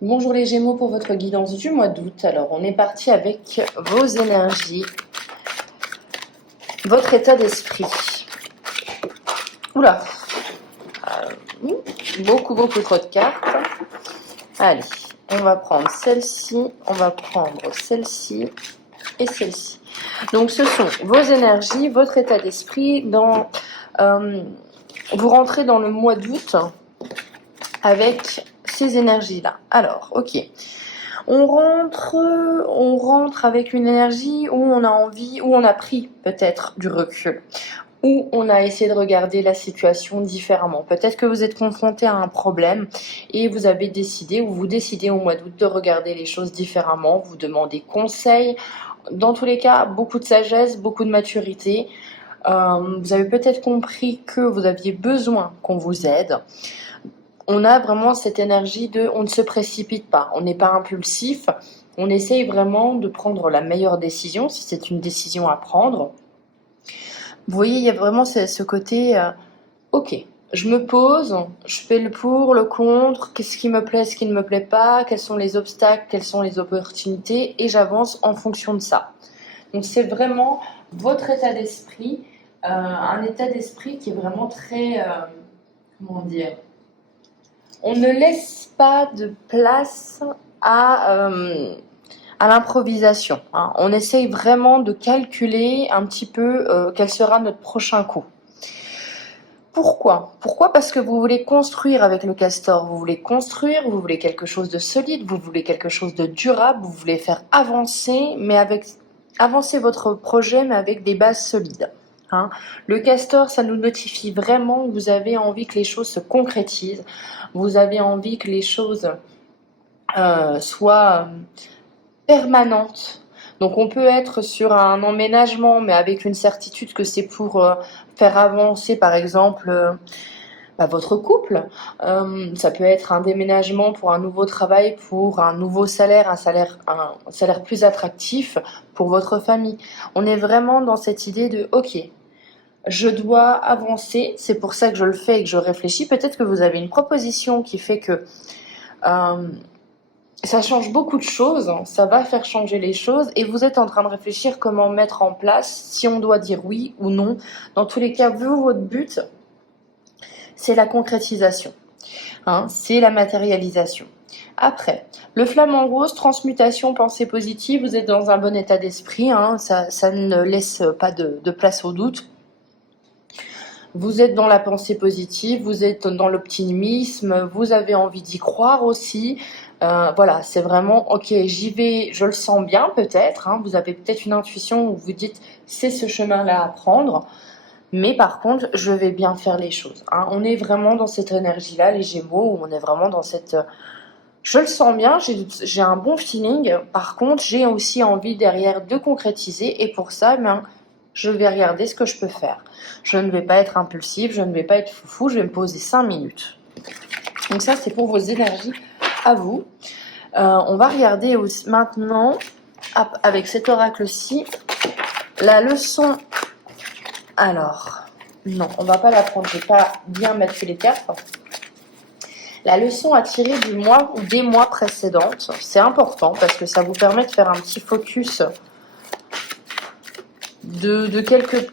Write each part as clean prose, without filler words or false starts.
Bonjour les Gémeaux pour votre guidance du mois d'août. Alors on est parti avec vos énergies, votre état d'esprit. Oula, beaucoup trop de cartes. Allez, on va prendre celle-ci, on va prendre celle-ci et celle-ci. Donc ce sont vos énergies, votre état d'esprit. Vous rentrez dans le mois d'août avec ces énergies-là. Alors, ok. On rentre avec une énergie où on a envie, où on a pris peut-être du recul, où on a essayé de regarder la situation différemment. Peut-être que vous êtes confronté à un problème et vous avez décidé, ou vous décidez au mois d'août de regarder les choses différemment, vous demandez conseil. Dans tous les cas, beaucoup de sagesse, beaucoup de maturité. Vous avez peut-être compris que vous aviez besoin qu'on vous aide. On a vraiment cette énergie de on ne se précipite pas, on n'est pas impulsif, on essaye vraiment de prendre la meilleure décision si c'est une décision à prendre. Vous voyez, il y a vraiment ce côté ok, je me pose, je fais le pour, le contre, qu'est-ce qui me plaît, ce qui ne me plaît pas, quels sont les obstacles, quelles sont les opportunités, et j'avance en fonction de ça. Donc c'est vraiment votre état d'esprit, un état d'esprit qui est vraiment très, comment dire, on ne laisse pas de place à l'improvisation. Hein. On essaye vraiment de calculer un petit peu quel sera notre prochain coup. Pourquoi ? Parce que vous voulez construire avec le castor, vous voulez construire, vous voulez quelque chose de solide, vous voulez quelque chose de durable, vous voulez faire avancer, avancer votre projet, mais avec des bases solides. Hein. Le castor, ça nous notifie vraiment que vous avez envie que les choses se concrétisent, vous avez envie que les choses soient permanentes. Donc on peut être sur un emménagement, mais avec une certitude que c'est pour faire avancer, par exemple, votre couple. Ça peut être un déménagement pour un nouveau travail, pour un nouveau salaire, un salaire plus attractif pour votre famille. On est vraiment dans cette idée de ok, je dois avancer, c'est pour ça que je le fais et que je réfléchis. Peut-être que vous avez une proposition qui fait que ça change beaucoup de choses, ça va faire changer les choses et vous êtes en train de réfléchir comment mettre en place, si on doit dire oui ou non. Dans tous les cas, vous, votre but, c'est la concrétisation, hein, c'est la matérialisation. Après, le flamant rose, transmutation, pensée positive, vous êtes dans un bon état d'esprit, hein, ça ne laisse pas de place au doute. Vous êtes dans la pensée positive, vous êtes dans l'optimisme, vous avez envie d'y croire aussi. Voilà, c'est vraiment, ok, j'y vais, je le sens bien peut-être. Hein, vous avez peut-être une intuition où vous dites, c'est ce chemin-là à prendre. Mais par contre, je vais bien faire les choses. Hein. On est vraiment dans cette énergie-là, les Gémeaux, où on est vraiment dans cette... je le sens bien, j'ai un bon feeling. Par contre, j'ai aussi envie derrière de concrétiser. Et pour ça, je vais regarder ce que je peux faire. Je ne vais pas être impulsive, je ne vais pas être foufou, je vais me poser 5 minutes. Donc ça, c'est pour vos énergies à vous. On va regarder aussi maintenant, avec cet oracle-ci, la leçon. Alors, non, on va pas la prendre, je vais pas bien mettre les cartes. La leçon à tirer du mois ou des mois précédentes, c'est important parce que ça vous permet de faire un petit focus de quelques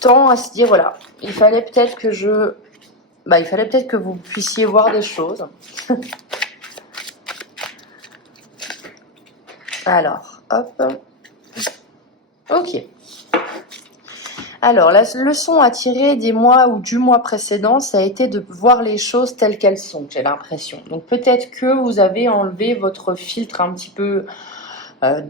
temps à se dire, voilà, il fallait peut-être que vous puissiez voir des choses. Alors, hop. Ok. Alors, la leçon à tirer des mois ou du mois précédent, ça a été de voir les choses telles qu'elles sont, j'ai l'impression. Donc peut-être que vous avez enlevé votre filtre un petit peu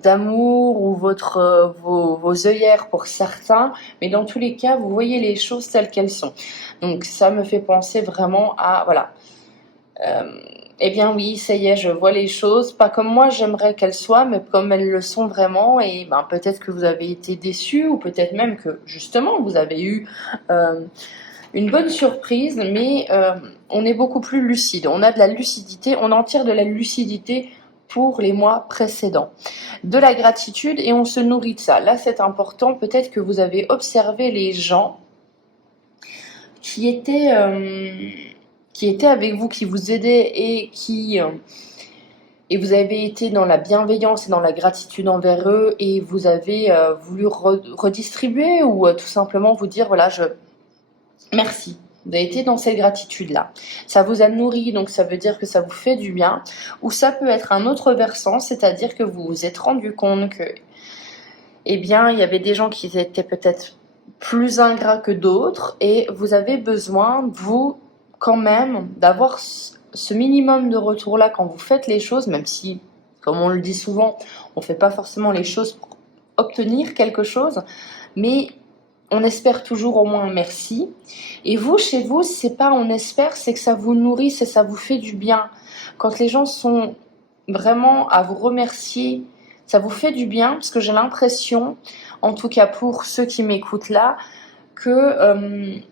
d'amour ou vos œillères pour certains, mais dans tous les cas, vous voyez les choses telles qu'elles sont. Donc ça me fait penser vraiment à, voilà, eh bien oui, ça y est, je vois les choses, pas comme moi j'aimerais qu'elles soient, mais comme elles le sont vraiment, et peut-être que vous avez été déçus, ou peut-être même que justement vous avez eu une bonne surprise, mais on est beaucoup plus lucide, on a de la lucidité, on en tire de la lucidité pour les mois précédents. De la gratitude et on se nourrit de ça. Là c'est important, peut-être que vous avez observé les gens qui étaient avec vous, qui vous aidaient et qui et vous avez été dans la bienveillance et dans la gratitude envers eux et vous avez voulu redistribuer ou tout simplement vous dire voilà, merci. Vous avez été dans cette gratitude-là. Ça vous a nourri, donc ça veut dire que ça vous fait du bien. Ou ça peut être un autre versant, c'est-à-dire que vous vous êtes rendu compte que, eh bien, il y avait des gens qui étaient peut-être plus ingrats que d'autres et vous avez besoin, vous, quand même, d'avoir ce minimum de retour-là quand vous faites les choses, même si, comme on le dit souvent, on ne fait pas forcément les choses pour obtenir quelque chose, mais on espère toujours au moins un merci. Et vous, chez vous, c'est pas on espère, c'est que ça vous nourrit et ça vous fait du bien. Quand les gens sont vraiment à vous remercier, ça vous fait du bien, parce que j'ai l'impression, en tout cas pour ceux qui m'écoutent là, que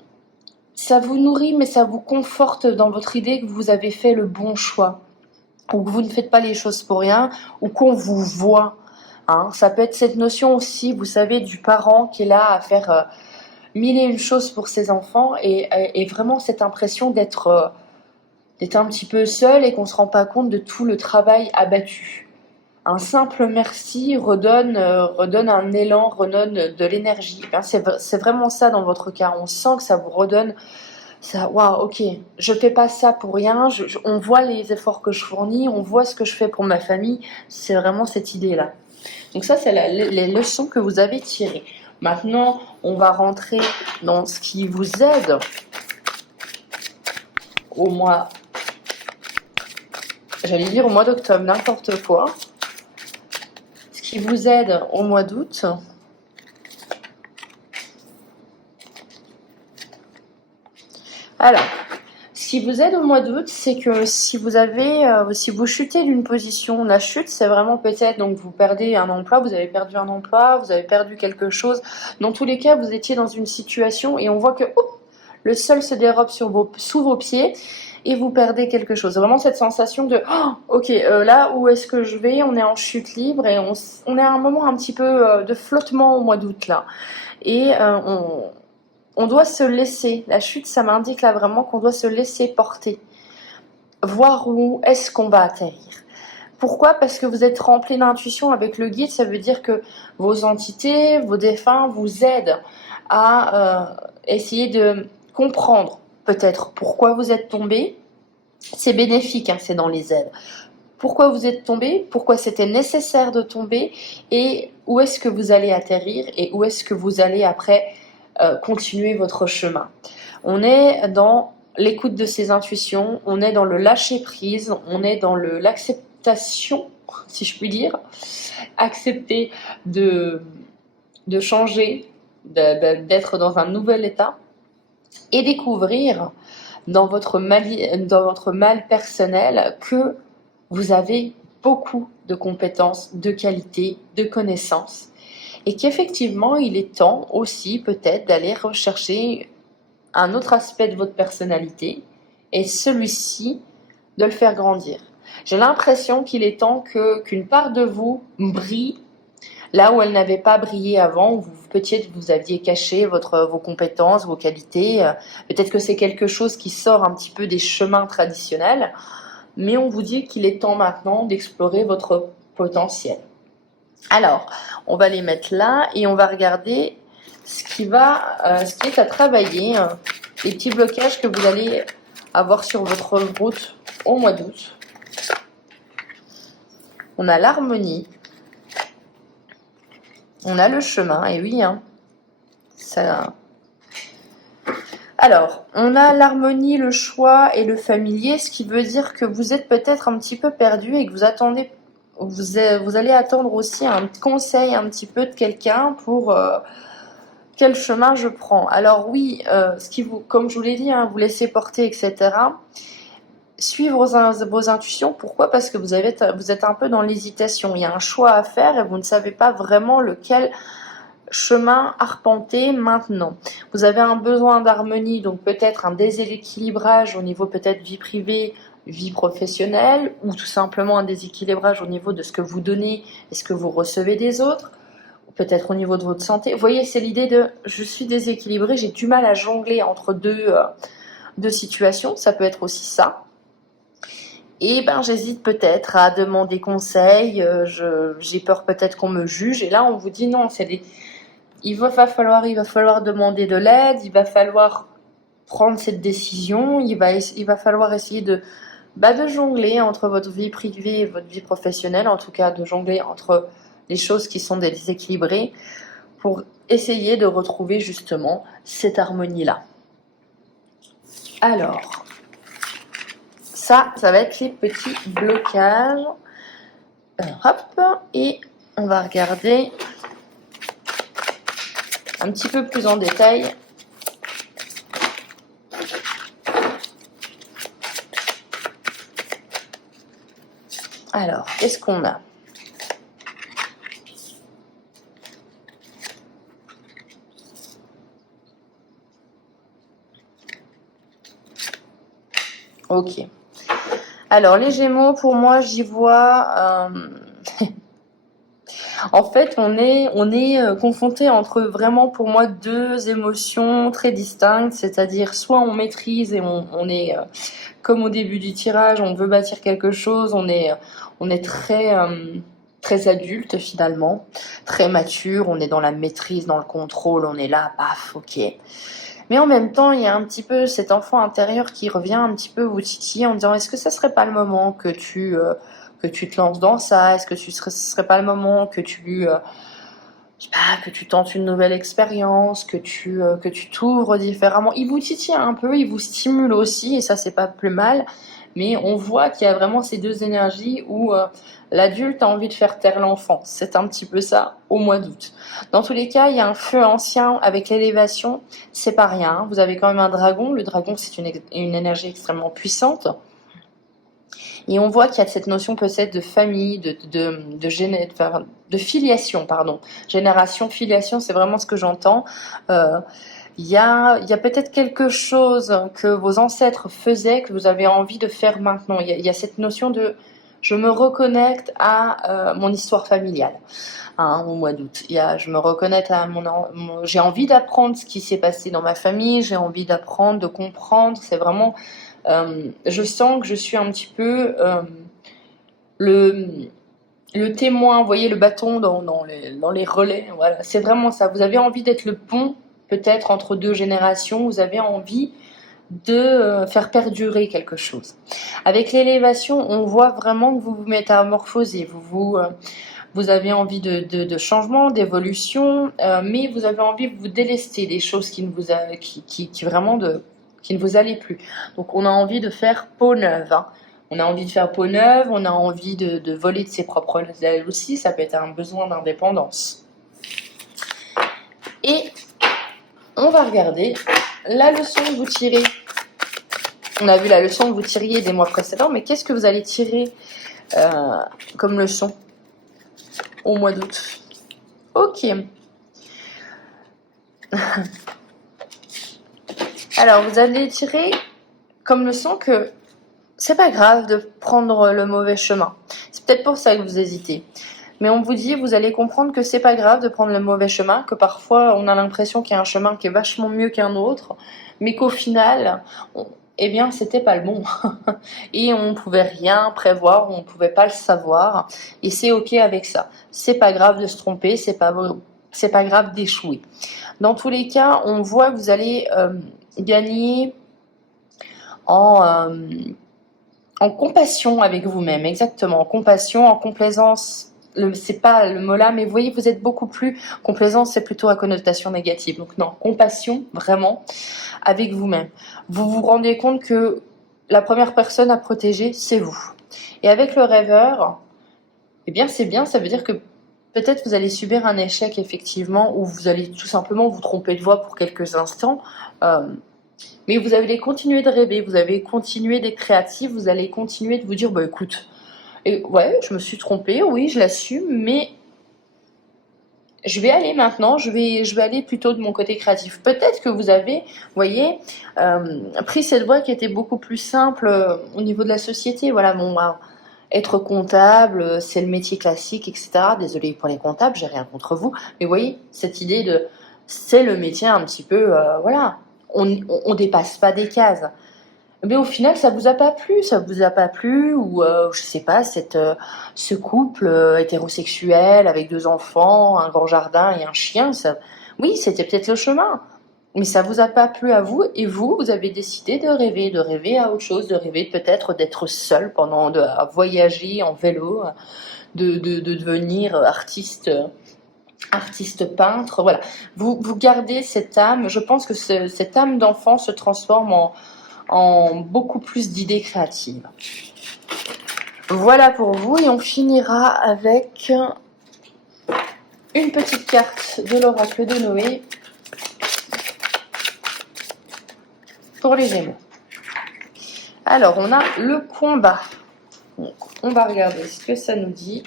ça vous nourrit, mais ça vous conforte dans votre idée que vous avez fait le bon choix, ou que vous ne faites pas les choses pour rien, ou qu'on vous voit. Hein. Ça peut être cette notion aussi, vous savez, du parent qui est là à faire mille et une choses pour ses enfants, et vraiment cette impression d'être un petit peu seul et qu'on ne se rend pas compte de tout le travail abattu. Un simple merci redonne un élan, redonne de l'énergie. C'est vraiment ça dans votre cas. On sent que ça vous redonne ça. Waouh, ok, je fais pas ça pour rien. On voit les efforts que je fournis, on voit ce que je fais pour ma famille. C'est vraiment cette idée-là. Donc ça, c'est les leçons que vous avez tirées. Maintenant, on va rentrer dans ce qui vous aide au mois, j'allais dire au mois d'octobre, n'importe quoi. Ce qui vous aide au mois d'août. Alors, ce qui vous aide au mois d'août, c'est que si vous chutez d'une position, la chute, c'est vraiment peut-être, donc vous perdez un emploi, vous avez perdu un emploi, vous avez perdu quelque chose. Dans tous les cas, vous étiez dans une situation et on voit que le sol se dérobe sous vos pieds et vous perdez quelque chose. Vraiment cette sensation de ok, là où est-ce que je vais? On est en chute libre et on est à un moment un petit peu de flottement au mois d'août là. Et on doit se laisser. La chute, ça m'indique là vraiment qu'on doit se laisser porter. Voir où est-ce qu'on va atterrir. Pourquoi? Parce que vous êtes rempli d'intuition avec le guide, ça veut dire que vos entités, vos défunts vous aident à essayer de comprendre peut-être pourquoi vous êtes tombé. C'est bénéfique, hein, c'est dans les aides. Pourquoi vous êtes tombé, pourquoi c'était nécessaire de tomber et où est-ce que vous allez atterrir et où est-ce que vous allez après continuer votre chemin. On est dans l'écoute de ses intuitions, on est dans le lâcher prise, on est dans l'acceptation, si je puis dire, accepter de changer, d'être dans un nouvel état et découvrir dans votre mal personnel que vous avez beaucoup de compétences, de qualités, de connaissances et qu'effectivement il est temps aussi peut-être d'aller rechercher un autre aspect de votre personnalité et celui-ci de le faire grandir. J'ai l'impression qu'il est temps qu'une part de vous brille là où elle n'avait pas brillé avant, où peut-être vous aviez caché vos compétences, vos qualités. Peut-être que c'est quelque chose qui sort un petit peu des chemins traditionnels, mais on vous dit qu'il est temps maintenant d'explorer votre potentiel. Alors, on va les mettre là et on va regarder ce qui est à travailler, les petits blocages que vous allez avoir sur votre route au mois d'août. On a l'harmonie, on a le chemin, et oui, hein, ça. Alors, on a l'harmonie, le choix et le familier, ce qui veut dire que vous êtes peut-être un petit peu perdu et que vous attendez. Vous allez attendre aussi un conseil un petit peu de quelqu'un pour quel chemin je prends. Alors oui, comme je vous l'ai dit, hein, vous laissez porter, etc. Suivre vos intuitions. Pourquoi? Parce que vous êtes un peu dans l'hésitation. Il y a un choix à faire et vous ne savez pas vraiment lequel chemin arpenter maintenant. Vous avez un besoin d'harmonie, donc peut-être un déséquilibrage au niveau peut-être vie privée, vie professionnelle, ou tout simplement un déséquilibrage au niveau de ce que vous donnez et ce que vous recevez des autres, ou peut-être au niveau de votre santé. Vous voyez, c'est l'idée de je suis déséquilibré, j'ai du mal à jongler entre deux situations, ça peut être aussi ça. Et ben j'hésite peut-être à demander conseil, j'ai peur peut-être qu'on me juge. Et là on vous dit non, il va falloir demander de l'aide, il va falloir prendre cette décision, il va falloir essayer de jongler entre votre vie privée et votre vie professionnelle, en tout cas de jongler entre les choses qui sont déséquilibrées pour essayer de retrouver justement cette harmonie-là. Alors, ça va être les petits blocages. Hop, et on va regarder un petit peu plus en détail. Alors, qu'est-ce qu'on a? Ok. Alors, les Gémeaux, pour moi, j'y vois... En fait, on est confronté entre vraiment, pour moi, deux émotions très distinctes. C'est-à-dire, soit on maîtrise et on est... comme au début du tirage, on veut bâtir quelque chose, on est très adulte finalement, très mature, on est dans la maîtrise, dans le contrôle, on est là, paf, ok. Mais en même temps, il y a un petit peu cet enfant intérieur qui revient un petit peu vous titiller en disant est-ce que ça serait pas le moment que tu te lances dans ça? Est-ce que ce serait pas le moment que je sais pas, que tu tentes une nouvelle expérience, que tu t'ouvres différemment. Il vous titille un peu, il vous stimule aussi, et ça c'est pas plus mal. Mais on voit qu'il y a vraiment ces deux énergies où l'adulte a envie de faire taire l'enfant. C'est un petit peu ça au mois d'août. Dans tous les cas, il y a un feu ancien avec l'élévation. C'est pas rien. Vous avez quand même un dragon. Le dragon, c'est une énergie extrêmement puissante. Et on voit qu'il y a cette notion peut-être de famille, de filiation, pardon. Génération, filiation, c'est vraiment ce que j'entends. Il y a peut-être quelque chose que vos ancêtres faisaient, que vous avez envie de faire maintenant. Il y a cette notion de je me reconnecte à mon histoire familiale. Au mois d'août, je me reconnecte à j'ai envie d'apprendre ce qui s'est passé dans ma famille, j'ai envie d'apprendre, de comprendre. C'est vraiment je sens que je suis un petit peu le témoin, vous voyez, le bâton dans les relais. Voilà, c'est vraiment ça. Vous avez envie d'être le pont, peut-être, entre deux générations. Vous avez envie de faire perdurer quelque chose. Avec l'élévation, on voit vraiment que vous vous métamorphosez. Vous avez envie de changement, d'évolution, mais vous avez envie de vous délester des choses qui ne vous qui ne vous allaient plus. Donc on a envie de faire peau neuve. On a envie de faire peau neuve, on a envie de voler de ses propres ailes aussi, ça peut être un besoin d'indépendance. Et on va regarder la leçon que vous tirez. On a vu la leçon que vous tiriez des mois précédents, mais qu'est-ce que vous allez tirer comme leçon au mois d'août? Ok. Alors, vous allez tirer comme leçon que c'est pas grave de prendre le mauvais chemin. C'est peut-être pour ça que vous hésitez. Mais on vous dit, vous allez comprendre que c'est pas grave de prendre le mauvais chemin, que parfois on a l'impression qu'il y a un chemin qui est vachement mieux qu'un autre, mais qu'au final, eh bien, c'était pas le bon. Et on pouvait rien prévoir, on pouvait pas le savoir. Et c'est ok avec ça. C'est pas grave de se tromper, c'est pas grave d'échouer. Dans tous les cas, on voit que vous allez gagner en compassion avec vous-même, exactement, en compassion, en complaisance. C'est pas le mot là, mais vous voyez, vous êtes beaucoup plus... Complaisance, c'est plutôt à connotation négative. Donc non, compassion, vraiment, avec vous-même. Vous vous rendez compte que la première personne à protéger, c'est vous. Et avec le rêveur, eh bien, c'est bien, ça veut dire que peut-être vous allez subir un échec, effectivement, ou vous allez tout simplement vous tromper de voie pour quelques instants. Mais vous allez continuer de rêver, vous allez continuer d'être créatif, vous allez continuer de vous dire, bah écoute, et ouais, je me suis trompée, oui, je l'assume, mais je vais aller maintenant, je vais aller plutôt de mon côté créatif. Peut-être que vous avez, vous voyez, pris cette voie qui était beaucoup plus simple au niveau de la société. Voilà, bon, être comptable, c'est le métier classique, etc. Désolée pour les comptables, j'ai rien contre vous, mais vous voyez, cette idée de, c'est le métier un petit peu, voilà, on dépasse pas des cases. Mais au final, ça vous a pas plu, ça vous a pas plu, ou je sais pas, ce couple hétérosexuel avec 2 enfants, un grand jardin et un chien, ça, oui, c'était peut-être le chemin. Mais ça vous a pas plu à vous, et vous avez décidé de rêver à autre chose, de rêver peut-être d'être seul à voyager en vélo, de devenir artiste peintre, voilà. Vous gardez cette âme, je pense que cette âme d'enfant se transforme en beaucoup plus d'idées créatives. Voilà pour vous, et on finira avec une petite carte de l'oracle de Noé pour les Gémeaux. Alors, on a le combat. Donc, on va regarder ce que ça nous dit.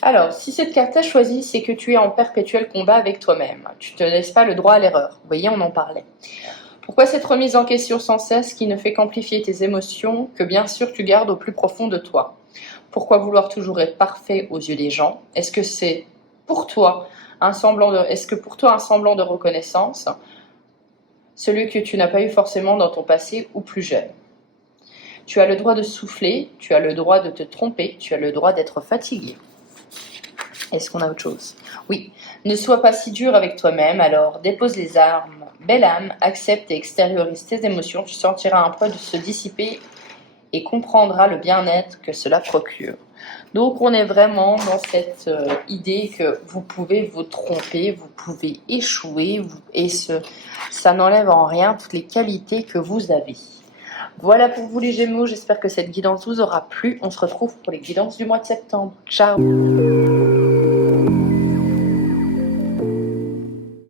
Alors, si cette carte a choisi, c'est que tu es en perpétuel combat avec toi-même. Tu ne te laisses pas le droit à l'erreur. Vous voyez, on en parlait. Pourquoi cette remise en question sans cesse qui ne fait qu'amplifier tes émotions, que bien sûr tu gardes au plus profond de toi? Pourquoi vouloir toujours être parfait aux yeux des gens? Est-ce que c'est pour toi est-ce que pour toi un semblant de reconnaissance, celui que tu n'as pas eu forcément dans ton passé ou plus jeune? Tu as le droit de souffler, tu as le droit de te tromper, tu as le droit d'être fatigué. Est-ce qu'on a autre chose? Oui. Ne sois pas si dur avec toi-même, alors dépose les armes. Belle âme, accepte et extériorise tes émotions, tu sentiras un poids de se dissiper et comprendras le bien-être que cela procure. Donc on est vraiment dans cette idée que vous pouvez vous tromper, vous pouvez échouer, et ça n'enlève en rien toutes les qualités que vous avez. Voilà pour vous les Gémeaux, j'espère que cette guidance vous aura plu. On se retrouve pour les guidances du mois de septembre. Ciao!